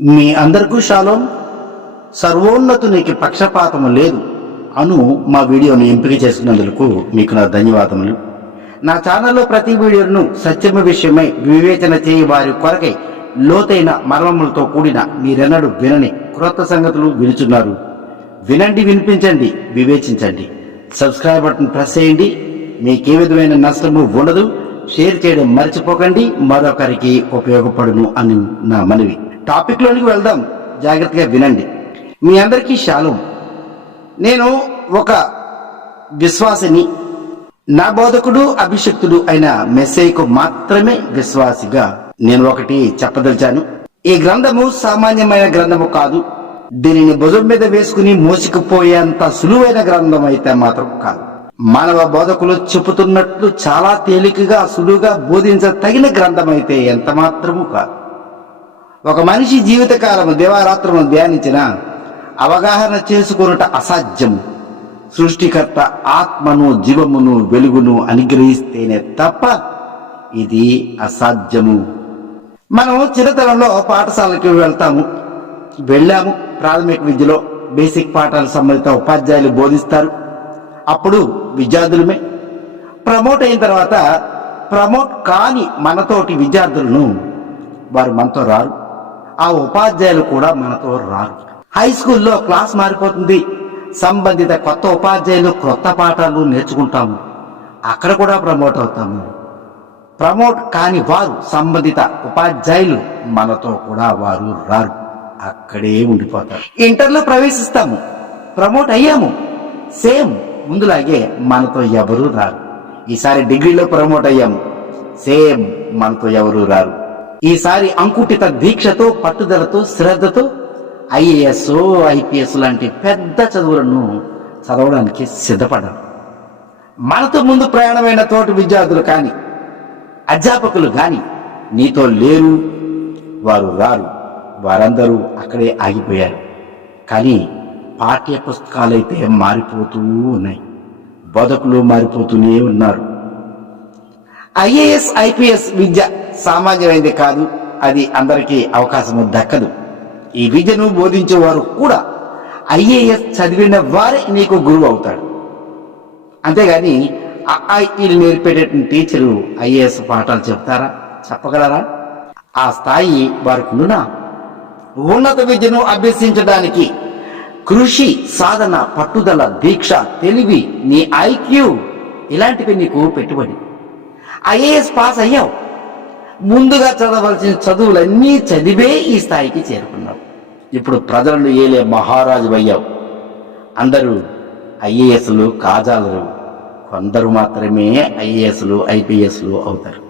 మీ అందరికీ శాలం. సర్వోన్నతునికి పక్షపాతము లేదు అను మా వీడియోను ఎంపిక చేసుకున్నందుకు మీకు నా ధన్యవాదములు. నా ఛానల్లో ప్రతి వీడియోను సత్యమ విషయమై వివేచన చేయి వారి కొరకై లోతైన మర్మములతో కూడిన మీరెన్నడూ వినని క్రొత్త సంగతులు వినుచున్నారు. వినండి వినిపించండి వివేచించండి. సబ్స్క్రైబ్ బటన్ ప్రెస్ చేయండి. మీకే విధమైన నష్టము ఉండదు. షేర్ చేయడం మర్చిపోకండి. మరొకరికి ఉపయోగపడును అని నా మనవి. టాపిక్లోనికి వెళ్దాం. జాగ్రత్తగా వినండి. మీ అందరికీ శాలం. నేను ఒక విశ్వాసిని. నా బోధకుడు అభిషక్తుడు అయిన మెస్సేకు మాత్రమే విశ్వాసిగా నేను ఒకటి చెప్పదలిచాను. ఈ గ్రంథము సామాన్యమైన గ్రంథము కాదు. దీనిని భుజం మీద వేసుకుని మోసుకుపోయేంత సులువైన గ్రంథం అయితే మాత్రం కాదు. మానవ బోధకులు చెబుతున్నట్లు చాలా తేలికగా సులువుగా బోధించ తగిన గ్రంథం అయితే ఎంత మాత్రము కాదు. ఒక మనిషి జీవితకాలము దేవారాత్రము ధ్యానించిన అవగాహన చేసుకున్నట అసాధ్యము సృష్టికర్త ఆత్మను జీవమును వెలుగును అనుగ్రహిస్తేనే తప్ప ఇది అసాధ్యము. మనం చిన్నతనంలో పాఠశాలకి వెళ్తాము. వెళ్ళాము. ప్రాథమిక విద్యలో బేసిక్ పాఠాలు సంబంధిత ఉపాధ్యాయులు బోధిస్తారు. అప్పుడు విద్యార్థులమే. ప్రమోట్ అయిన తర్వాత ప్రమోట్ కాని మనతోటి విద్యార్థులను వారు మనతో రారు. ఆ ఉపాధ్యాయులు కూడా మనతో రారు. హై స్కూల్లో క్లాస్ మారిపోతుంది. సంబంధిత కొత్త ఉపాధ్యాయులు కొత్త పాఠాలు నేర్చుకుంటాము. అక్కడ కూడా ప్రమోట్ అవుతాము. ప్రమోట్ కాని వారు సంబంధిత ఉపాధ్యాయులు మనతో కూడా వారు రారు. అక్కడే ఉండిపోతారు. ఇంటర్లో ప్రవేశిస్తాము. ప్రమోట్ అయ్యాము. సేమ్ ముందులాగే మనతో ఎవరు రారు. ఈసారి డిగ్రీలో ప్రమోట్ అయ్యాము. సేమ్ మనతో ఎవరు రారు. ఈసారి అంకుటిత దీక్షతో పట్టుదలతో శ్రద్ధతో ఐఏఎస్ ఐపీఎస్ లాంటి పెద్ద చదువులను చదవడానికి సిద్ధపడ్డారు. మనతో ముందు ప్రయాణమైన తోటి విద్యార్థులు కానీ అధ్యాపకులు కానీ నీతో లేరు వారు రారు వారందరూ అక్కడే ఆగిపోయారు. కానీ పాఠ్య పుస్తకాలైతే మారిపోతూ ఉన్నాయి. బోధకులు మారిపోతూనే ఉన్నారు. ఐఏఎస్ ఐపీఎస్ విద్య సామాన్యమైనది కాదు. అది అందరికీ అవకాశం దక్కదు. ఈ విద్యను బోధించేవారు కూడా ఐఏఎస్ చదివిన వారే నీకు గురువు అవుతాడు అంతేగాని ఐఈలు నేర్పేటటువంటి టీచరు ఐఏఎస్ పాఠాలు చెప్తారా? చెప్పగలరా? ఆ స్థాయి వారికి ఉండునా ఉన్నత విద్యను అభ్యసించడానికి కృషి సాధన పట్టుదల దీక్ష తెలివి నీ ఐక్యూ ఇలాంటివి నీకు పెట్టుబడి. ఐఏఎస్ పాస్ అయ్యావు. ముందుగా చదవలసిన చదువులన్నీ చదివే ఈ స్థాయికి చేరుకున్నావు ఇప్పుడు ప్రజలను ఏలే మహారాజు అయ్యావు. అందరూ ఐఏఎస్లు కాజాలరు కొందరు మాత్రమే ఐఏఎస్లు ఐపీఎస్లు అవుతారు.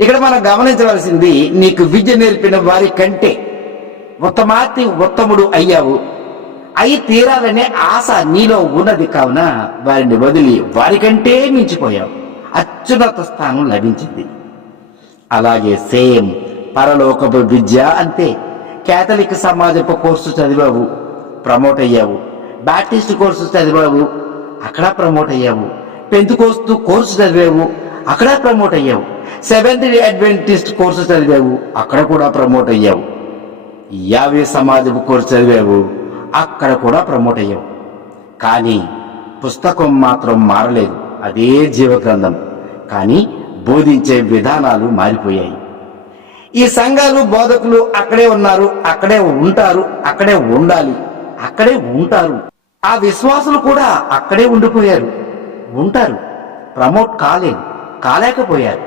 ఇక్కడ మనం గమనించవలసింది నీకు విద్య నేర్పిన వారి కంటే ఉత్తమాతి ఉత్తముడు అయ్యావు. అయి తీరాలనే ఆశ నీలో ఉన్నది కావున వారిని వదిలి వారికంటే మించిపోయావు. అత్యున్నత స్థానం లభించింది. అలాగే సేమ్ పరలోకపు విద్య అంతే. కేథలిక్ సమాజపు కోర్సు చదివావు ప్రమోట్ అయ్యావు. బ్యాప్టిస్ట్ కోర్సు చదివావు అక్కడ ప్రమోట్ అయ్యావు. పెంతుకోస్తు కోర్సు కోర్సు చదివావు అక్కడ ప్రమోట్ అయ్యావు. సెవెంత్ అడ్వెంటిస్ట్ కోర్సు చదివావు అక్కడ కూడా ప్రమోట్ అయ్యావు. యావే సమాజపు కోర్సు చదివావు అక్కడ కూడా ప్రమోట్ అయ్యావు. కానీ పుస్తకం మాత్రం మారలేదు. అదే జీవగ్రంథం. కానీ బోధించే విధానాలు మారిపోయాయి. ఈ సంఘాలు బోధకులు అక్కడే ఉన్నారు అక్కడే ఉంటారు అక్కడే ఉండాలి అక్కడే ఉంటారు. ఆ విశ్వాసులు కూడా అక్కడే ఉండిపోయారు ఉంటారు. ప్రమోట్ కాలేదు కాలేకపోయారు.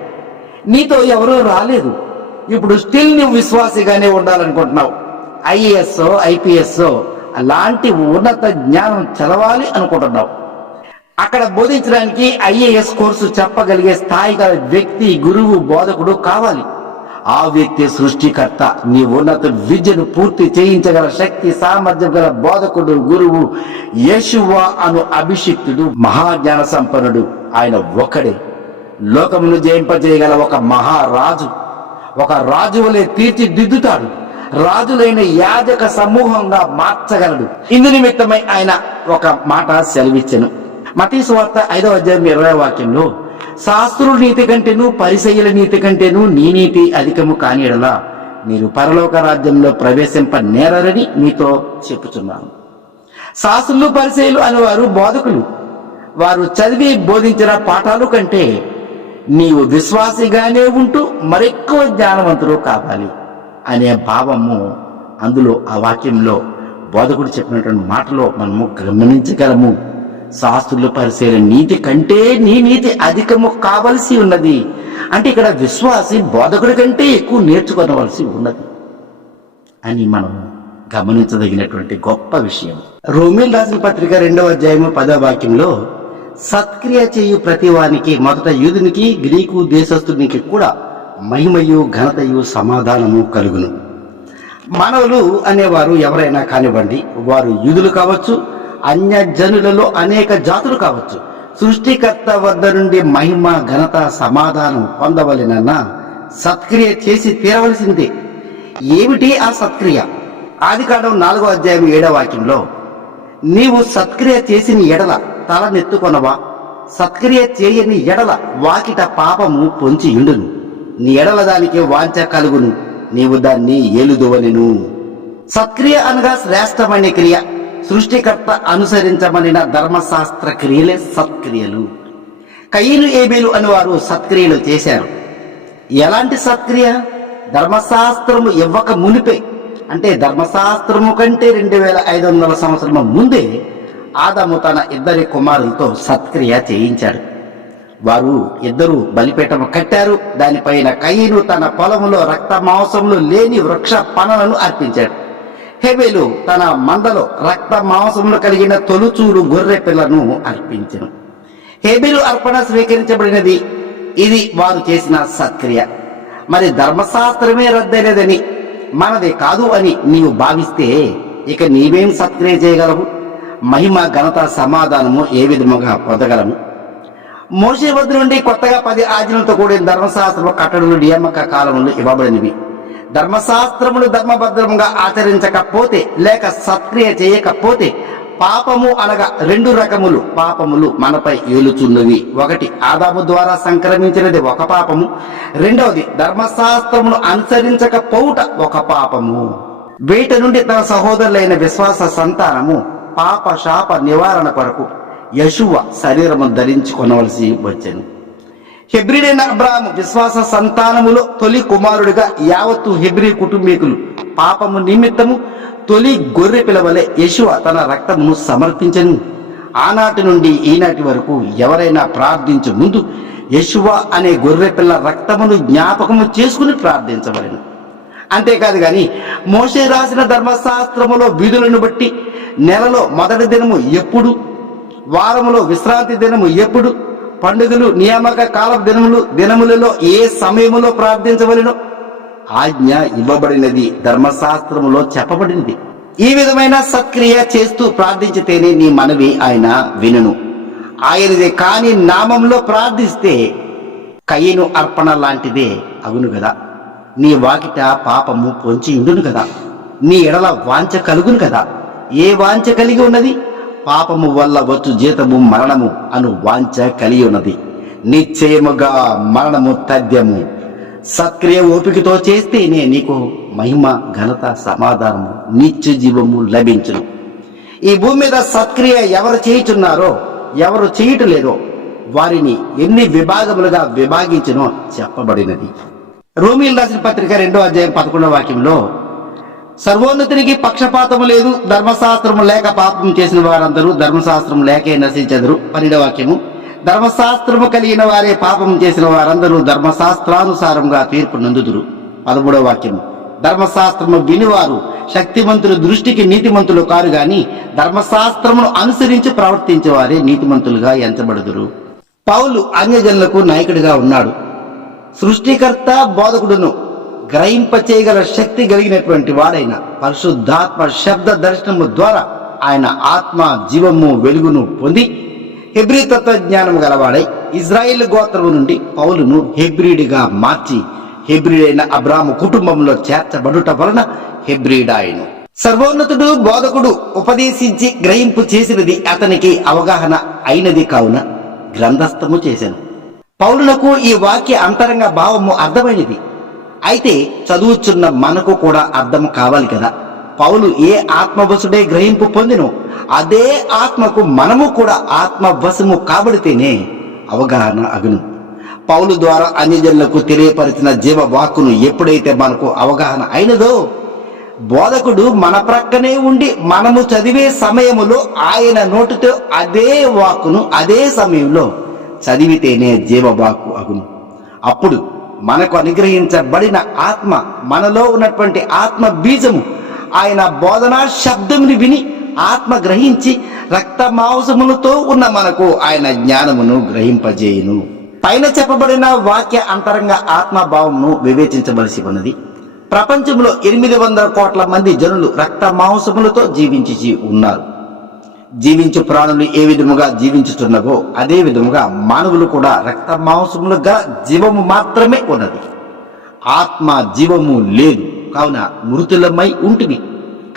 నీతో ఎవరూ రాలేదు. ఇప్పుడు స్టిల్ నువ్వు విశ్వాసిగానే ఉండాలనుకుంటున్నావు. ఐఏఎస్ ఐపీఎస్ అలాంటి ఉన్నత జ్ఞానం చదవాలి అనుకుంటున్నావు. అక్కడ బోధించడానికి ఐఏఎస్ కోర్సు చెప్పగలిగే స్థాయి గల వ్యక్తి గురువు బోధకుడు కావాలి. ఆ వ్యక్తి సృష్టికర్త నీ ఉన్నత విద్యను పూర్తి చేయించగల శక్తి సామర్థ్యం గల బోధకుడు గురువు యేషువా అను అభిషిక్తుడు మహాజ్ఞాన సంపన్నుడు. ఆయన ఒక్కడే లోకమును జయింపజేయగల ఒక మహారాజు. ఒక రాజు వలె తీర్చిదిద్దుతాడు. రాజులైన యాజక సమూహంగా మార్చగలడు. ఇందు నిమిత్తమై ఆయన ఒక మాట సెలవిచ్చెను. మతీసు వార్త ఐదవ అధ్యాయం ఇరవై వాక్యంలో శాస్త్రుల నీతి కంటేను పరిసయ్యుల నీతి కంటేను నీ నీతి అధికము కానిడలా మీరు పరలోక రాజ్యంలో ప్రవేశింప నేరని మీతో చెప్పుచున్నాను. శాస్త్రులు పరిచయులు అనేవారు బోధకులు. వారు చదివి బోధించిన పాఠాలు కంటే నీవు విశ్వాసిగానే ఉంటూ మరెక్కువ జ్ఞానవంతులు కావాలి అనే భావము అందులో ఆ వాక్యంలో బోధకుడు చెప్పినటువంటి మాటలో మనము గమనించగలము. శాస్త్రులు పరిశీలన నీతి కంటే నీ నీతి అధికము కావలసి ఉన్నది. అంటే ఇక్కడ విశ్వాసి బోధకుడి కంటే ఎక్కువ నేర్చుకోవలసి ఉన్నది అని మనం గమనించదగినటువంటి గొప్ప విషయం. రోమిల్ రాసిన పత్రిక రెండవ అధ్యాయము పదవ వాక్యంలో సత్క్రియ చేయు ప్రతివానికి మొదట యూదునికి గ్రీకు దేశస్థునికి కూడా మహిమయు ఘనతయు సమాధానము కలుగును. మానవులు అనేవారు ఎవరైనా కానివ్వండి వారు యూదులు కావచ్చు అన్యజనులలో అనేక జాతులు కావచ్చు. సృష్టికర్త వద్ద నుండి మహిమ ఘనత సమాధానం పొందవలెనన్న సత్క్రియ చేసి తీరవలసిందే. ఏమిటి ఆ సత్క్రియ? ఆదికాండం నాలుగో అధ్యాయం ఏడవ వాక్యంలో నీవు సత్క్రియ చేసిన ఎడల తల నెత్తుకొనవా? సత్క్రియ చేయని ఎడల వాకిట పాపము పొంచి ఇండును. నీ ఎడల దానికి వాంఛ కలుగును. నీవు దాన్ని ఏలుదువనెను. సత్క్రియ అనగా శ్రేష్టమైన క్రియ. సృష్టికర్త అనుసరించబడిన ధర్మశాస్త్ర క్రియలే సత్క్రియలు. కయ్యలు ఏబేలు అనువారు సత్క్రియలు చేశారు. ఎలాంటి సత్క్రియ? ధర్మశాస్త్రము ఇవ్వక మునిపే. అంటే ధర్మశాస్త్రము కంటే రెండు వేల ఐదు వందల సంవత్సరము ముందే ఆదము తన ఇద్దరి కుమారులతో సత్క్రియ చేయించాడు. వారు ఇద్దరు బలిపీఠము కట్టారు. దానిపైన కయ్యను తన పొలములో రక్త మాంసములు లేని వృక్ష పనులను అర్పించాడు. హెబెలు తన మందలో రక్త మాంసములు కలిగిన తొలుచూరు గొర్రె పిల్లను అర్పించను. హెబెలు అర్పణ స్వీకరించబడినది. ఇది వారు చేసిన సత్క్రియ. మరి ధర్మశాస్త్రమే రద్దైనదని మనది కాదు అని నీవు భావిస్తే ఇక నీవేం సత్క్రియ చేయగలవు? మహిమ ఘనత సమాధానము ఏ విధముగా పొందగలము మోసే వద్ద నుండి కొత్తగా పది ఆజ్ఞలతో కూడిన ధర్మశాస్త్రము కట్టడలు నియామక కాలంలో ఇవ్వబడినవి. ధర్మశాస్త్రములు ధర్మభద్రముగా ఆచరించకపోతే లేక సత్క్రియ చేయకపోతే పాపము అనగా రెండు రకములు. పాపములు మనపై ఏలుచున్నవి. ఒకటి ఆదాము ద్వారా సంక్రమించినది ఒక పాపము. రెండవది ధర్మశాస్త్రమును అనుసరించకపోవుట ఒక పాపము. వీటి నుండి తన సహోదరులైన విశ్వాస సంతానము పాప శాప నివారణ కొరకు యశువ శరీరము ధరించుకొనవలసి వచ్చాను. హెబ్రిడైన అబ్రాహము విశ్వాస సంతానములో తొలి కుమారుడిగా యావత్తు హెబ్రి కుటుంబీకులు. పాపము నిమిత్తము తొలి గొర్రె పిలవలే యశువ తన రక్తమును సమర్పించను. ఆనాటి నుండి ఈనాటి వరకు ఎవరైనా ప్రార్థించే ముందు యశువ అనే గొర్రె పిల్ల రక్తమును జ్ఞాపకము చేసుకుని ప్రార్థించవలను. అంతేకాదు కానీ మోసే రాసిన ధర్మశాస్త్రములో విధులను బట్టి నెలలో మొదటి దినము ఎప్పుడు వారములో విశ్రాంతి దినము ఎప్పుడు పండుగలు నియామక కాల దినములు దినములలో ఏ సమయములో ప్రార్థించవలను? ఆజ్ఞ ఇవ్వబడినది ధర్మశాస్త్రములో చెప్పబడింది. ఈ విధమైన సత్క్రియ చేస్తూ ప్రార్థించితేనే నీ మనవి ఆయన వినును. ఆయనది కాని నామంలో ప్రార్థిస్తే కయ్యను అర్పణ లాంటిదే అగును కదా నీ వాకిట పాపము పొంచి ఉండును కదా నీ ఎడల వాంఛ కలుగును కదా ఏ వాంఛ కలిగి ఉన్నది? పాపము వల్ల వచ్చు జీతము మరణము అను వాంఛ కలిగి ఉన్నది నిశ్చయముగా మరణము తథ్యము. సత్క్రియ ఓపికతో చేస్తేనే నీకు మహిమ ఘనత సమాధానము నిత్య జీవము లభించును. ఈ భూమి మీద సత్క్రియ ఎవరు చేయుచున్నారో ఎవరు చేయటలేదో వారిని ఎన్ని విభాగములుగా విభాగించనో చెప్పబడినది. రోమిల్ రాసిన పత్రిక రెండో అధ్యాయం పదకొండవ వాక్యంలో సర్వోన్నతునికి పక్షపాతము లేదు ధర్మశాస్త్రము లేక పాపం చేసిన వారందరూ ధర్మశాస్త్రం లేకే నశించదురు. పన్నెండవ ధర్మశాస్త్రము కలిగిన వారే పాపం చేసిన వారందరూ ధర్మశాస్త్రానుసారంగా తీర్పు నందుదురు. పదమూడవ వాక్యము. ధర్మశాస్త్రము వినివారు శక్తిమంతుల దృష్టికి నీతిమంతులు కారు గాని ధర్మశాస్త్రమును అనుసరించి ప్రవర్తించే వారే నీతిమంతులుగా ఎంచబడుదురు. పౌలు అన్యజనులకు నాయకుడిగా ఉన్నాడు. సృష్టికర్త బోధకుడును గ్రహింప చేయగల శక్తి కలిగినటువంటి వాడైన పరిశుద్ధాత్మ శబ్ద దర్శనము ద్వారా ఆయన ఆత్మ జీవము వెలుగును పొంది హెబ్రీ తత్వజ్ఞానము గలవాడై ఇజ్రాయిల్ గోత్రము నుండి పౌలును హెబ్రిడిగా మార్చి హెబ్రిడైన అబ్రాము కుటుంబంలో చేర్చబడుట వలన హెబ్రిడాయను. సర్వోన్నతుడు బోధకుడు ఉపదేశించి గ్రహింపు చేసినది అతనికి అవగాహన అయినది కావున గ్రంథస్థము చేశాను పౌరులకు ఈ వాక్య అంతరంగ భావము అర్థమైనది. అయితే చదువుచున్న మనకు కూడా అర్థం కావాలి కదా. పౌలు ఏ ఆత్మవశుడే గ్రహింపు పొందినో అదే ఆత్మకు మనము కూడా ఆత్మవశము కాబడితేనే అవగాహన అగును. పౌలు ద్వారా అన్యజనులకు తెలియపరిచిన జీవ వాక్కును ఎప్పుడైతే మనకు అవగాహన అయినదో బోధకుడు మన ప్రక్కనే ఉండి మనము చదివే సమయములో ఆయన నోటితో అదే వాక్కును అదే సమయంలో చదివితేనే జీవవాక్కు అగును. అప్పుడు మనకు అనుగ్రహించబడిన ఆత్మ మనలో ఉన్నటువంటి ఆత్మ బీజము. ఆయన బోధనా శబ్దముని విని ఆత్మ గ్రహించి రక్త మాంసములతో ఉన్న మనకు ఆయన జ్ఞానమును గ్రహింపజేయును. పైన చెప్పబడిన వాక్య అంతరంగ ఆత్మభావమును వివేచించవలసి ఉన్నది. ప్రపంచంలో ఎనిమిది వందల కోట్ల మంది జనులు రక్త మాంసములతో జీవించి ఉన్నారు. జీవించు ప్రాణులు ఏ విధముగా జీవించుతున్నవో అదే విధముగా మానవులు కూడా రక్త మాంసములు గల జీవము మాత్రమే ఉన్నది. ఆత్మ జీవము లేదు. కావున మృతులమై ఉంటుంది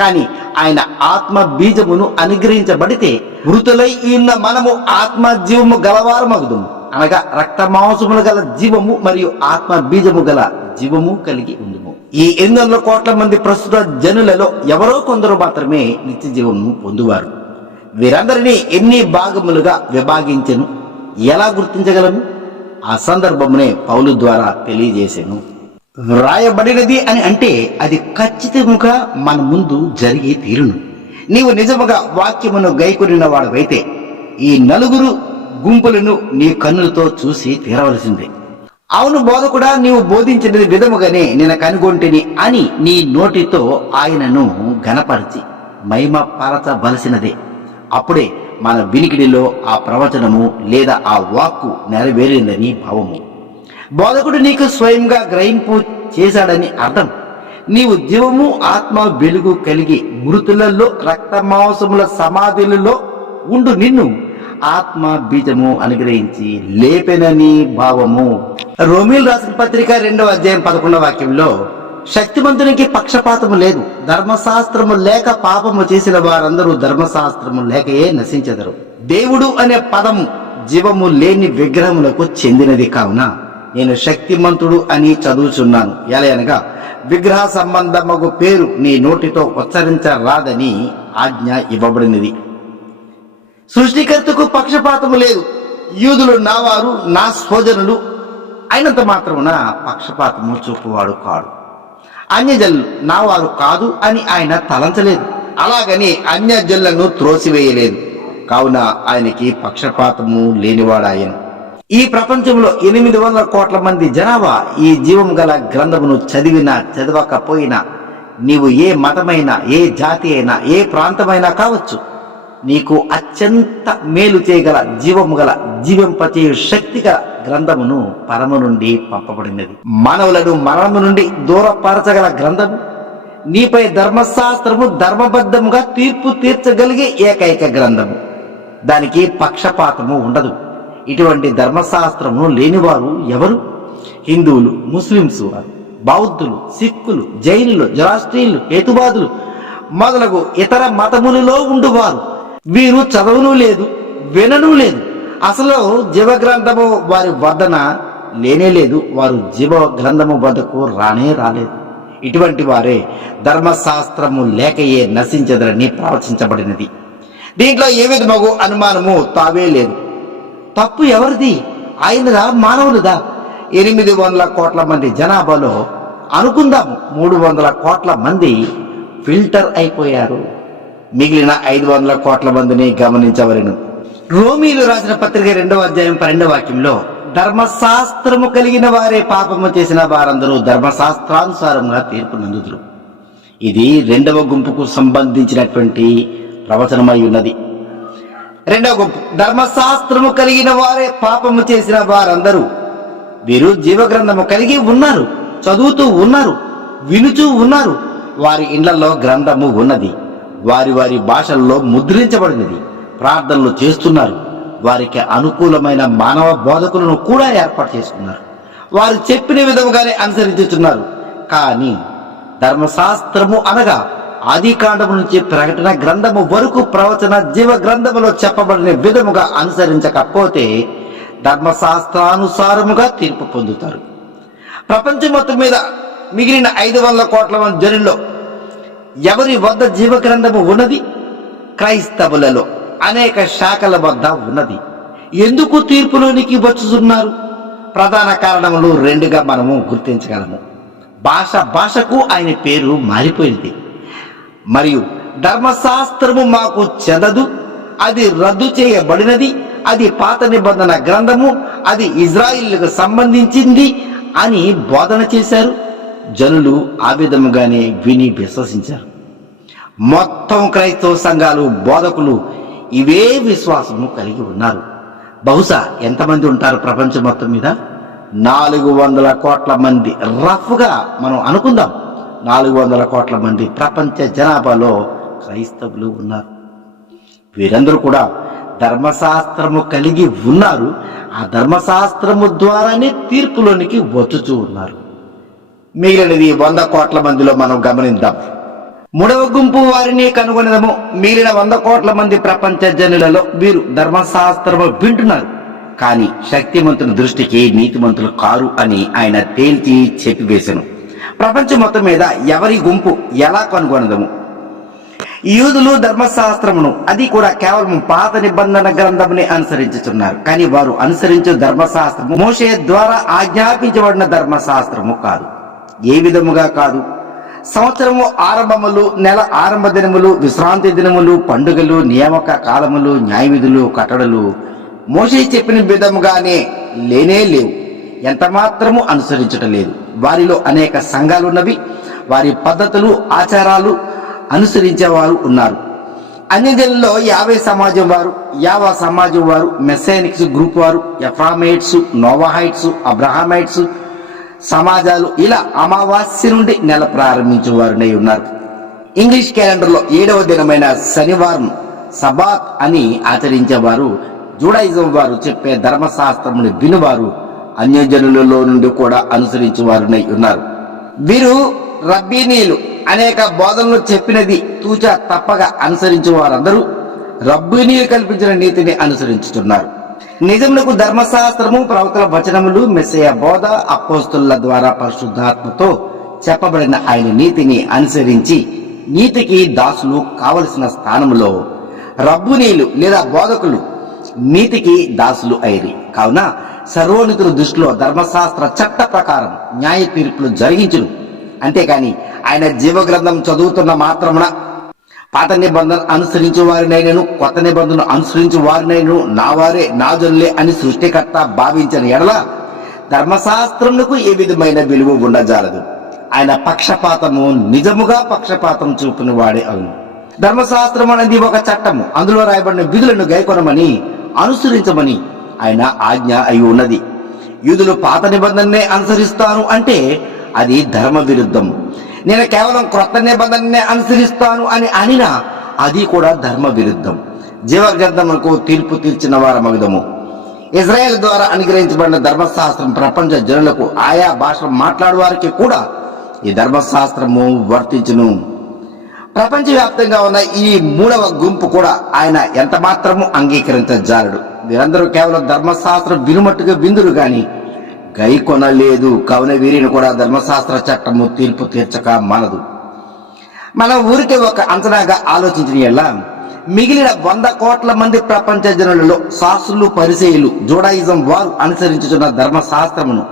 కానీ ఆయన ఆత్మ బీజమును అనుగ్రహించబడితే మృతులై ఉన్న మనము ఆత్మ జీవము గలవారమగుదుము. అనగా రక్త మాంసములు గల జీవము మరియు ఆత్మ బీజము గల జీవము కలిగి ఉండుము. ఈ ఎనిమిది వందల కోట్ల మంది ప్రస్తుత జనులలో ఎవరో కొందరు మాత్రమే నిత్య జీవమును పొందువారు. వీరందరినీ ఎన్ని భాగములుగా విభాగించను ఎలా గుర్తించగలను? ఆ సందర్భమునే పౌలు ద్వారా తెలియజేశాను వ్రాయబడినది అని అంటే అది ఖచ్చితంగా మన ముందు జరిగి తీరును. నీవు నిజముగా వాక్యమును గైకొనిన వాడవైతే ఈ నలుగురు గుంపులను నీ కన్నులతో చూసి తీరవలసిందే. అవును బోధకుడా నీవు బోధించినది విధముగానే నేను కనుగొంటిని అని నీ నోటితో ఆయనను గనపరిచి మహిమ పరచవలసినదే అప్పుడే మన వినికిడిలో ఆ ప్రవచనము లేదా ఆ వాక్కు నెరవేరిందని భావము. బోధకుడు నీకు స్వయంగా గ్రహింపు చేశాడని అర్థం. నీవు జీవము ఆత్మ వెలుగు కలిగి మృతులలో రక్త మాంసముల సమాధులలో ఉండు నిన్ను. ఆత్మ బీజము అనుగ్రహించి లేపెనని భావము. రోమిల్ రాసిన పత్రిక రెండవ అధ్యాయం పదకొండవ వాక్యంలో శక్తిమంతునికి పక్షపాతము లేదు. ధర్మశాస్త్రము లేక పాపము చేసిన వారందరూ ధర్మశాస్త్రము లేకయే నశించెదరు. దేవుడు అనే పదము జీవము లేని విగ్రహములకు చెందినది కావున నేను శక్తిమంతుడు అని చదువుచున్నాను. ఎలా అనగా విగ్రహ సంబంధమగు పేరు నీ నోటితో ఉచ్చరించరాదని ఆజ్ఞ ఇవ్వబడినది. సృష్టికర్తకు పక్షపాతము లేదు. యూదులు నావారు నా సోదరులు అయినంత మాత్రమున పక్షపాతము చూపువాడు కాడు. అన్యజనులు నావారు కాదు అని ఆయన తలంచలేదు. అలాగని అన్యజనులను త్రోసివేయలేదు. కావున ఆయనకి పక్షపాతము లేనివాడాయను. ఈ ప్రపంచంలో ఎనిమిది వందల కోట్ల మంది జనాభా ఈ జీవం గల గ్రంథమును చదివినా చదవకపోయినా నీవు ఏ మతమైనా ఏ జాతి అయినా ఏ ప్రాంతమైనా కావచ్చు నీకు అత్యంత మేలు చేయగల జీవము గల జీవింపచేయు శక్తి గల గ్రంథమును పరము నుండి పంపబడినది. మానవులను మరణము నుండి దూరపరచగల గ్రంథము. నీపై ధర్మశాస్త్రము ధర్మబద్ధముగా తీర్పు తీర్చగలిగే ఏకైక గ్రంథము. దానికి పక్షపాతము ఉండదు. ఇటువంటి ధర్మశాస్త్రము లేనివారు ఎవరు? హిందువులు ముస్లింస్ వారు బౌద్ధులు సిక్కులు జైనులు జరాస్ట్రీయులు హేతువాదులు మొదలగు ఇతర మతములలో ఉండువారు. వీరు చదవను లేదు వినను లేదు. అసలు జీవ గ్రంథము వారి వద్దన లేనే లేదు వారు జీవ గ్రంథము వద్దకు రానే రాలేదు. ఇటువంటి వారే ధర్మశాస్త్రము లేకయే నశించదరని ప్రవచించబడినది. దీంట్లో ఏ విధమగు అనుమానము తావే లేదు. తప్పు ఎవరిది? ఆయనదా మానవులదా ఎనిమిది వందల కోట్ల మంది జనాభాలో అనుకుందాము మూడు వందల కోట్ల మంది ఫిల్టర్ అయిపోయారు. మిగిలిన ఐదు వందల కోట్ల మందిని గమనించవలను. రోమీలు రాసిన పత్రిక రెండవ అధ్యాయం పన్నెండవ వాక్యంలో ధర్మశాస్త్రము కలిగిన వారే పాపము చేసిన వారందరూ ధర్మశాస్త్రానుసారంగా తీర్పు నందుదురు. ఇది రెండవ గుంపుకు సంబంధించినటువంటి ప్రవచనమై ఉన్నది. రెండవ గుంపు ధర్మశాస్త్రము కలిగిన వారే పాపము చేసిన వారందరూ వీరు జీవగ్రంథము కలిగి ఉన్నారు చదువుతూ ఉన్నారు వినుచూ ఉన్నారు. వారి ఇండ్లలో గ్రంథము ఉన్నది వారి వారి భాషల్లో ముద్రించబడినది. ప్రార్థనలు చేస్తున్నారు. వారికి అనుకూలమైన మానవ బోధకులను కూడా ఏర్పాటు చేసుకున్నారు. వారు చెప్పిన విధముగానే అనుసరించుతున్నారు కానీ ధర్మశాస్త్రము అనగా ఆది కాండము నుంచి ప్రకటన గ్రంథము వరకు ప్రవచన జీవ గ్రంథములో చెప్పబడిన విధముగా అనుసరించకపోతే ధర్మశాస్త్రానుసారముగా తీర్పు పొందుతారు. ప్రపంచం మొత్తం మీద మిగిలిన ఐదు వందల కోట్ల మంది జనుల్లో ఎవరి వద్ద జీవ గ్రంథము ఉన్నది? క్రైస్తవులలో. అనేక శాఖల వద్ద ఉన్నది. ఎందుకు తీర్పులోనికి వచ్చుతున్నారు ప్రధాన కారణములు రెండుగా మనము గుర్తించగలము. భాష భాషకు ఆయన పేరు మారిపోయింది. మరియు ధర్మశాస్త్రము మాకు చెందదు. అది రద్దు చేయబడినది. అది పాత నిబంధన గ్రంథము. అది ఇజ్రాయిల్కు సంబంధించింది అని బోధన చేశారు. జనులు ఆ విధముగానే విని విశ్వసించారు. మొత్తం క్రైస్తవ సంఘాలు బోధకులు ఇవే విశ్వాసము కలిగి ఉన్నారు. బహుశా ఎంతమంది ఉంటారు ప్రపంచం మొత్తం మీద? నాలుగు వందల కోట్ల మంది. రఫ్గా మనం అనుకుందాం. నాలుగు వందల కోట్ల మంది ప్రపంచ జనాభాలో క్రైస్తవులు ఉన్నారు. వీరందరూ కూడా ధర్మశాస్త్రము కలిగి ఉన్నారు. ఆ ధర్మశాస్త్రము ద్వారానే తీర్పులోనికి వచ్చుచూ ఉన్నారు. మిగిలినది వంద కోట్ల మందిలో మనం గమనిద్దాం. మూడవ గుంపు వారిని కనుగొనదము మిగిలిన వంద కోట్ల మంది ప్రపంచ జనులలో వీరు ధర్మశాస్త్రము వింటున్నారు. కానీ శక్తిమంతుని దృష్టికి నీతిమంతులు కారు అని ఆయన తేల్చి చెప్పివేశను ప్రపంచం మొత్తం మీద ఎవరి గుంపు ఎలా కనుగొనదము యూదులు ధర్మశాస్త్రమును అది కూడా కేవలం పాత నిబంధన గ్రంథముని అనుసరించుతున్నారు కానీ వారు అనుసరించే ధర్మశాస్త్రము మోషే ద్వారా ఆజ్ఞాపించబడిన ధర్మశాస్త్రము కాదు. ఏ విధముగా కాదు? సంవత్సరము ఆరంభములు నెల ఆరంభ దినములు విశ్రాంతి దినములు పండుగలు నియామక కాలములు న్యాయవిధులు కట్టడలు. మోషే చెప్పిన విధముగానే లేనే లేవు. ఎంత మాత్రము అనుసరించటం లేదు. వారిలో అనేక సంఘాలు ఉన్నవి. వారి పద్ధతులు ఆచారాలు అనుసరించేవారు ఉన్నారు. అన్యజనుల్లో యాభై సమాజం వారు యావ సమాజం వారు మెసానిక్స్ గ్రూప్ వారు ఎఫ్రామైట్స్ నోవాహైట్స్ అబ్రహామైట్స్ సమాజాలు ఇలా అమావాస్య నుండి నెల ప్రారంభించిన వారునై ఉన్నారు. ఇంగ్లీష్ క్యాలెండర్లో ఏడవ దినమైన శనివారం సబాత్ అని ఆచరించేవారు జూడాయిజం వారు చెప్పే ధర్మశాస్త్రముని వినువారు అన్యజనులలో నుండి కూడా అనుసరించే ఉన్నారు. వీరు రబ్బీనీలు అనేక బోధనలు చెప్పినది తూచ తప్పగా అనుసరించే వారందరూ రబ్బీనీలు కల్పించిన నీతిని అనుసరించుతున్నారు నిజమునకు ధర్మశాస్త్రము ప్రవక్తల వచనములు మెస్సయ బోధ అపోస్తుల ద్వారా పరిశుద్ధాత్మతో చెప్పబడిన ఆయన నీతిని అనుసరించి నీతికి దాసులు కావలసిన స్థానములో రబ్బునీలు లేదా బోధకులు నీతికి దాసులు అయిరి. కావున సర్వోన్నతుల దృష్టిలో ధర్మశాస్త్ర చట్ట ప్రకారం న్యాయ తీర్పులు జరిగించును. అంతేకాని ఆయన జీవగ్రంథం చదువుతున్న మాత్రమున పాత నిబంధన అనుసరించే వారినైనను కొత్త నిబంధన అనుసరించే వారినైనను నా వారే నా జనులే అని సృష్టికర్త భావించిన ఎడల ధర్మశాస్త్రములకు ఏ విధమైన విలువ ఉండజాలదు. ఆయన పక్షపాతము నిజముగా పక్షపాతం చూపిన వాడే అవును. ధర్మశాస్త్రం అనేది ఒక చట్టము. అందులో రాయబడిన విధులను గైకొనమని అనుసరించమని ఆయన ఆజ్ఞ అయి ఉన్నది. యూదులు పాత నిబంధననే అనుసరిస్తాను అంటే అది ధర్మ విరుద్ధం నేను కేవలం క్రొత్త నిబంధననే అనుసరిస్తాను అని అనినా అది కూడా ధర్మ విరుద్ధం. జీవగ్రంథములకు తీర్పు తీర్చిన వారమగుదము. ఇజ్రాయెల్ ద్వారా అనుగ్రహించబడిన ధర్మశాస్త్రం ప్రపంచ జనులకు ఆయా భాషలు మాట్లాడేవారికి కూడా ఈ ధర్మశాస్త్రము వర్తించును. ప్రపంచవ్యాప్తంగా ఉన్న ఈ మూడవ గుంపు కూడా ఆయన ఎంత మాత్రము అంగీకరించజాలడు వీరందరూ కేవలం ధర్మశాస్త్రం వినుమట్టుగా విందురు కానీ గై కొనలేదు. కావున వీరిని కూడా ధర్మశాస్త్ర చట్టము తీర్పు తీర్చక మనదు. మన ఊరికి ఒక అంచనాగా ఆలోచించిన ఎలా? మిగిలిన వంద కోట్ల మంది ప్రపంచ జనులలో శాస్త్రులు పరిచయులు జూడాయిజం వారు అనుసరించుతున్న ధర్మశాస్త్రమును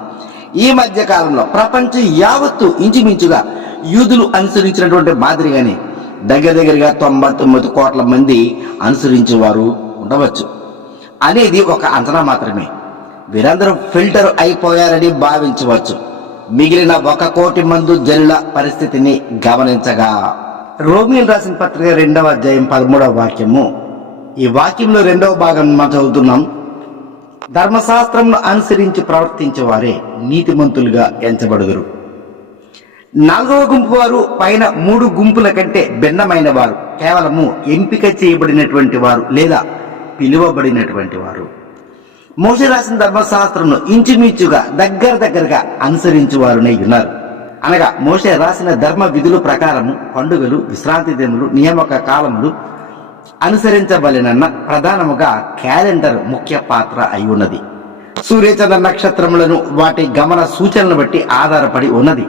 ఈ మధ్య కాలంలో ప్రపంచం యావత్తు ఇంచుమించుగా యూదులు అనుసరించినటువంటి మాదిరిగానే దగ్గర దగ్గరగా తొంభై తొమ్మిది కోట్ల మంది అనుసరించేవారు ఉండవచ్చు. అనేది ఒక అంచనా మాత్రమే. వీరందరూ ఫిల్టర్ అయిపోయారని భావించవచ్చు. మిగిలిన ఒక కోటి మంది జనుల పరిస్థితిని గమనించగా. రోమిల్ రాసిన పత్రిక రెండవ అధ్యాయం పదమూడవ వాక్యము. ఈ వాక్యంలో రెండవ భాగం మనం చదువుతున్నాం. ధర్మశాస్త్రంను అనుసరించి ప్రవర్తించే వారే నీతిమంతులుగా ఎంచబడుదురు. నాలుగవ గుంపు వారు పైన మూడు గుంపుల కంటే భిన్నమైన వారు కేవలము ఎంపిక చేయబడినటువంటి వారు లేదా పిలువబడినటువంటి వారు. మోసే రాసిన ధర్మశాస్త్రంను ఇంచుమించుగా దగ్గర దగ్గరగా అనుసరించు వారునే ఉన్నారు. అనగా మోసే రాసిన ధర్మ విధుల ప్రకారము పండుగలు విశ్రాంతి దినములు నియామక కాలములు అనుసరించబలినన్న ప్రధానముగా క్యాలెండర్ ముఖ్య పాత్ర అయి ఉన్నది. సూర్యచంద్ర నక్షత్రములను వాటి గమన సూచనలను బట్టి ఆధారపడి ఉన్నది.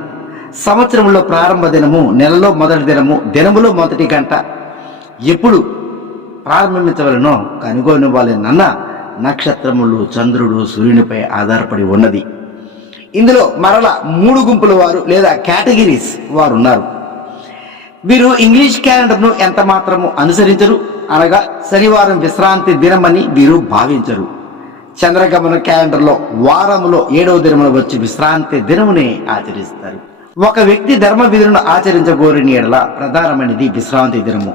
సంవత్సరంలో ప్రారంభ దినము నెలలో మొదటి దినము దినములో మొదటి గంట ఎప్పుడు ప్రారంభించవలనో కనుగొనవలెనన్న నక్షత్రములు చంద్రుడు సూర్యునిపై ఆధారపడి ఉన్నది. ఇందులో మరల మూడు గుంపుల వారు లేదా కేటగిరీస్ వారు ఉన్నారు. వీరు ఇంగ్లీష్ క్యాలెండర్ను ఎంత మాత్రము అనుసరించరు అనగా శనివారం విశ్రాంతి దినమని వీరు భావించరు. చంద్రగమన క్యాలెండర్లో వారములో ఏడవ దినమున వచ్చి విశ్రాంతి దినమునే ఆచరిస్తారు. ఒక వ్యక్తి ధర్మ విధులను ఆచరించగోరిన ఎడల ప్రధానమైనది విశ్రాంతి దినము.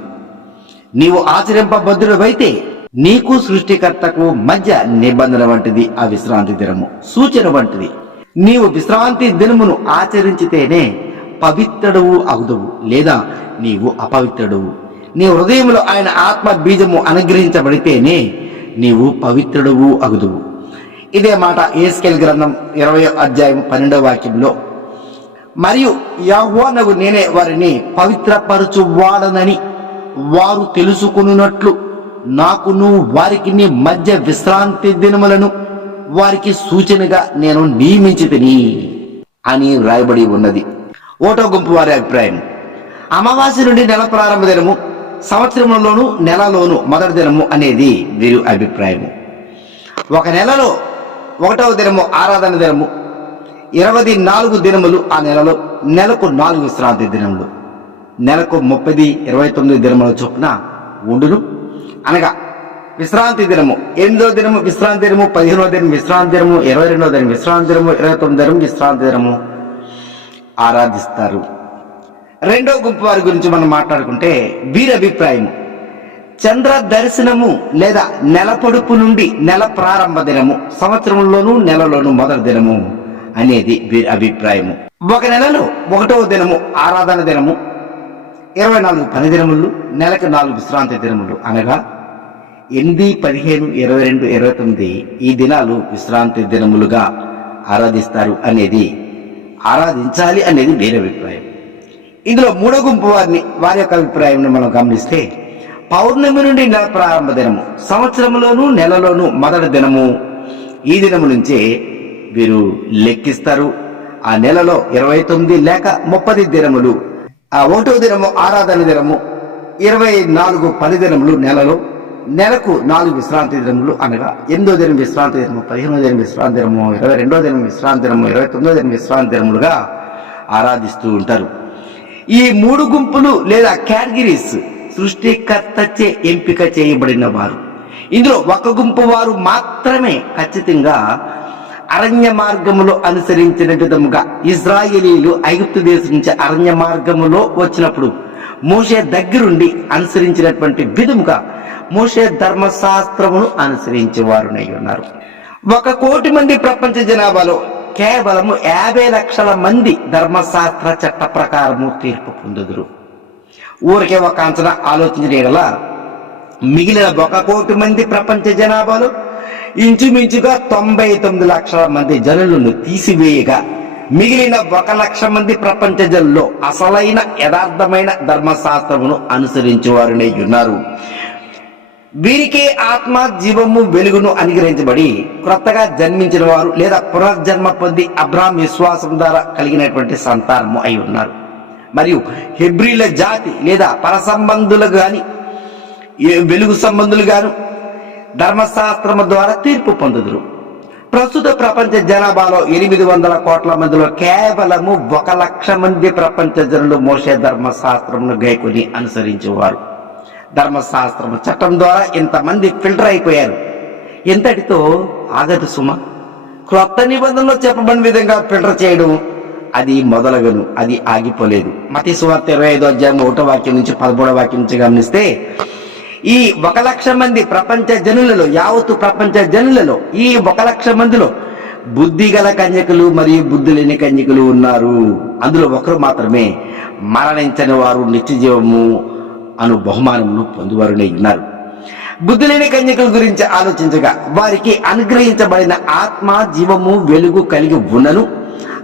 నీవు ఆచరింపబద్ధుడవైతే నీకు సృష్టికర్తకు మధ్య నిబంధన వంటిది ఆ విశ్రాంతి దినము. సూచన వంటిది. నీవు విశ్రాంతి దినమును ఆచరించితేనే పవిత్రుడవు అగుదువు లేదా నీవు అపవిత్రుడవు. నీ హృదయంలో ఆయన ఆత్మ బీజము అనుగ్రహించబడితేనే నీవు పవిత్రుడవు అగుదువు ఇదే మాట ఏస్కెల్ గ్రంథం ఇరవై అధ్యాయం పన్నెండవ వాక్యంలో. మరియు యహోనగు నేనే వారిని పవిత్రపరచువాడనని వారు తెలుసుకున్నట్లు నాకును వారికి నీ మధ్య విశ్రాంతి దినములను వారికి సూచనగా నేను నియమించి అని వ్రాయబడి ఉన్నది. ఓటో గుంపు వారి అభిప్రాయం. అమావాస్య నుండి నెల ప్రారంభ దినము సంవత్సరంలోను నెలలోను మొదటి దినము అనేది వీరి అభిప్రాయము. ఒక నెలలో ఒకటవ దినము ఆరాధన దినము ఇరవై నాలుగు దినములు ఆ నెలలో నెలకు నాలుగు విశ్రాంతి దినములు. నెలకు ముప్పది ఇరవై తొమ్మిది దినముల చొప్పున ఉండును. అనగా విశ్రాంతి దినము. ఎనిమిదో దినము విశ్రాంతి దినము పదిహేనో దినం విశ్రాంతి దినము ఇరవై రెండో దినం విశ్రాంతి దినము ఇరవై తొమ్మిది దినం విశ్రాంతి దినము ఆరాధిస్తారు. రెండో గుంపు వారి గురించి మనం మాట్లాడుకుంటే వీరి అభిప్రాయం చంద్ర దర్శనము లేదా నెల పొడుపు నుండి నెల ప్రారంభ దినము సంవత్సరంలోను నెలలోను మొదటి దినము అనేది వీరి అభిప్రాయము ఒక నెలలో ఒకటవ దినము ఆరాధన దినము ఇరవై నాలుగు పని దినములు నెలకు నాలుగు విశ్రాంతి దినములు అనగా ఎనిమిది పదిహేను ఇరవై రెండు ఇరవై తొమ్మిది ఈ దినాలు విశ్రాంతి దినములుగా ఆరాధిస్తారు అనేది ఆరాధించాలి అనేది వేరే అభిప్రాయం. ఇందులో మూడో గుంపు వారిని వారి యొక్క అభిప్రాయం మనం గమనిస్తే పౌర్ణమి నుండి నెల ప్రారంభ దినము సంవత్సరంలోను నెలలోను మొదటి దినము ఈ దినము నుంచే వీరు లెక్కిస్తారు. ఆ నెలలో ఇరవై తొమ్మిది లేక ముప్పది దినములు ఆ ఒకటో దినము ఆరాధన దినము ఇరవై నాలుగు పది దినములు నెలలో నెలకు నాలుగు విశ్రాంతి దినములు అనగా ఎనిమిదో దినం విశ్రాంతి దినము పదిహేనో దినం విశ్రాంతి దినము ఇరవై రెండో దినం విశ్రాంతి దినము ఇరవై తొమ్మిదో దినం విశ్రాంతి దినములుగా ఆరాధిస్తూ ఉంటారు. ఈ మూడు గుంపులు లేదా కేటగిరీస్ సృష్టికర్తచే ఎంపిక చేయబడిన వారు. ఇందులో ఒక గుంపు వారు మాత్రమే ఖచ్చితంగా అరణ్య మార్గములో అనుసరించిన విధముగా ఇజ్రాయేలీలు ఐగుప్తు దేశం నుంచి అరణ్య మార్గములో వచ్చినప్పుడు మోషే దగ్గరుండి అనుసరించినటువంటి విధముగా మోషే ధర్మశాస్త్రమును అనుసరించే వారునై ఉన్నారు. ఒక కోటి మంది ప్రపంచ జనాభాలో కేవలము యాభై లక్షల మంది ధర్మశాస్త్ర చట్ట ప్రకారము తీర్పు పొందుదురు. ఊరికే ఒక అంచనా ఆలోచించగల మిగిలిన ఒక కోటి మంది ప్రపంచ జనాభాలో ఇంచుమించుగా తొంభై తొమ్మిది లక్షల మంది జనులను తీసివేయగా మిగిలిన ఒక లక్ష మంది ప్రపంచ జనుల్లో అసలైన యథార్థమైన ధర్మశాస్త్రమును అనుసరించేవారునే ఉన్నారు. వీరికే ఆత్మ జీవము వెలుగును అనుగ్రహించబడి క్రొత్తగా జన్మించిన వారు లేదా పునర్జన్మ పొంది అబ్రాహం విశ్వాసం ద్వారా కలిగినటువంటి సంతానము అయి ఉన్నారు. మరియు హెబ్రిల జాతి లేదా పరసంబంధులు గాని ఏ- వెలుగు సంబంధులు గాను ధర్మశాస్త్రము ద్వారా తీర్పు పొందుదురు. ప్రస్తుత ప్రపంచ జనాభాలో ఎనిమిది వందల కోట్ల మందిలో కేవలము ఒక లక్ష మంది ప్రపంచ జనులు మోసే ధర్మశాస్త్రమును గైకొని అనుసరించేవారు. ధర్మశాస్త్రం చట్టం ద్వారా ఇంతమంది ఫిల్టర్ అయిపోయారు. ఎంతటితో ఆగదు సుమ. క్రొత్త నిబంధనలో చెప్పబడిన విధంగా ఫిల్టర్ చేయడం అది మొదలగను అది ఆగిపోలేదు. మతి సువార్త ఇరవై ఐదో అధ్యాయం ఒకటో వాక్యం నుంచి పదమూడో వాక్యం నుంచి గమనిస్తే ఈ ఒక లక్ష మంది ప్రపంచ జనులలో యావత్తు ప్రపంచ జనులలో ఈ ఒక లక్ష మందిలో బుద్ధి గల కన్యకలు మరియు బుద్ధి లేని కన్యకలు ఉన్నారు. అందులో ఒకరు మాత్రమే మరణించని వారు నిత్య జీవము అను బహుమానమును పొందువారునే ఉన్నారు బుద్ధులేని కన్యకల గురించి ఆలోచించగా వారికి అనుగ్రహించబడిన ఆత్మ జీవము వెలుగు కలిగి ఉన్నను.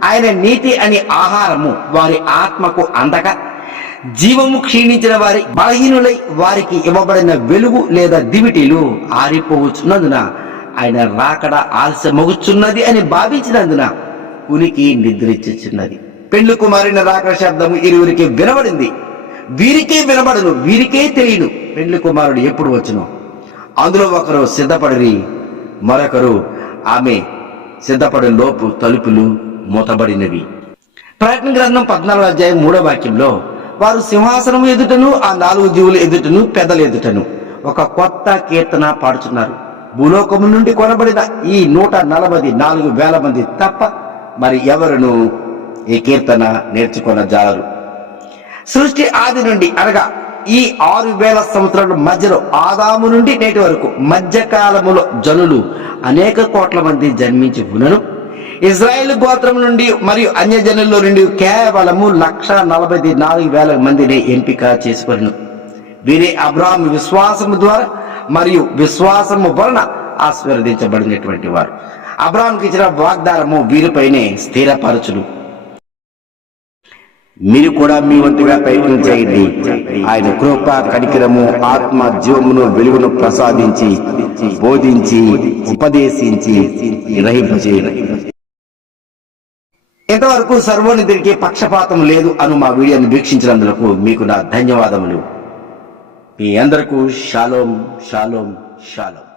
ఆయన నీతి అనే ఆహారము వారి ఆత్మకు అందక జీవము క్షీణించిన వారి బలహీనులై వారికి ఇవ్వబడిన వెలుగు లేదా దివిటీలు ఆరిపోవచ్చున్నందున ఆయన రాకడ ఆలస్యమగుచున్నది అని భావించినందున ఉనికి నిద్రించుచున్నది పెండ్లి కుమారుని రాక శబ్దము ఇరువురికి వినబడింది. వీరికే వినబడును వీరికే తెలియను. పెండ్లి కుమారుడు ఎప్పుడు వచ్చును? అందులో ఒకరు సిద్ధపడిరి మరొకరు ఆమె సిద్ధపడే లోపు తలుపులు మూతబడినవి. ప్రకటన గ్రంథం పద్నాలుగు అధ్యాయం మూడో వాక్యంలో వారు సింహాసనం ఎదుటను ఆ నాలుగు జీవులు ఎదుటను పెదలు ఎదుటను ఒక కొత్త కీర్తన పాడుచున్నారు. భూలోకము నుండి కొనబడిన ఈ నూట నలభై నాలుగు వేల మంది తప్ప మరి ఎవరును ఈ కీర్తన నేర్చుకున్న జాలరు సృష్టి ఆది నుండి అనగా ఈ ఆరు వేల సంవత్సరాల మధ్యలో ఆదాము నుండి నేటి వరకు మధ్యకాలములో జనులు అనేక కోట్ల మంది జన్మించి ఉన్నను. ఇజ్రాయెల్ గోత్రం నుండి మరియు అన్య జనుల్లో నుండి కేవలము లక్ష నలభై నాలుగు వేల మందిని ఎంపిక చేసుకున్నాను వీరే అబ్రాహం విశ్వాసము ద్వారా మరియు విశ్వాసము వలన ఆశీర్వదించబడినటువంటి వారు. అబ్రాహంకి ఇచ్చిన వాగ్దానము వీరిపైనే స్థిరపరచును. మీరు కూడా మీ వంతుగా ప్రయత్నం చేయండి. ఆయన కృప కనికరము ఆత్మ జీవమును వెలుగును ప్రసాదించి బోధించి ఉపదేశించి గ్రహింపచేయండి. ఇంతవరకు సర్వోనిధికి పక్షపాతం లేదు అను మా వీడియోని వీక్షించినందుకు మీకు నా ధన్యవాదములు. మీ అందరకు షాలోం షాలోం షాలోం.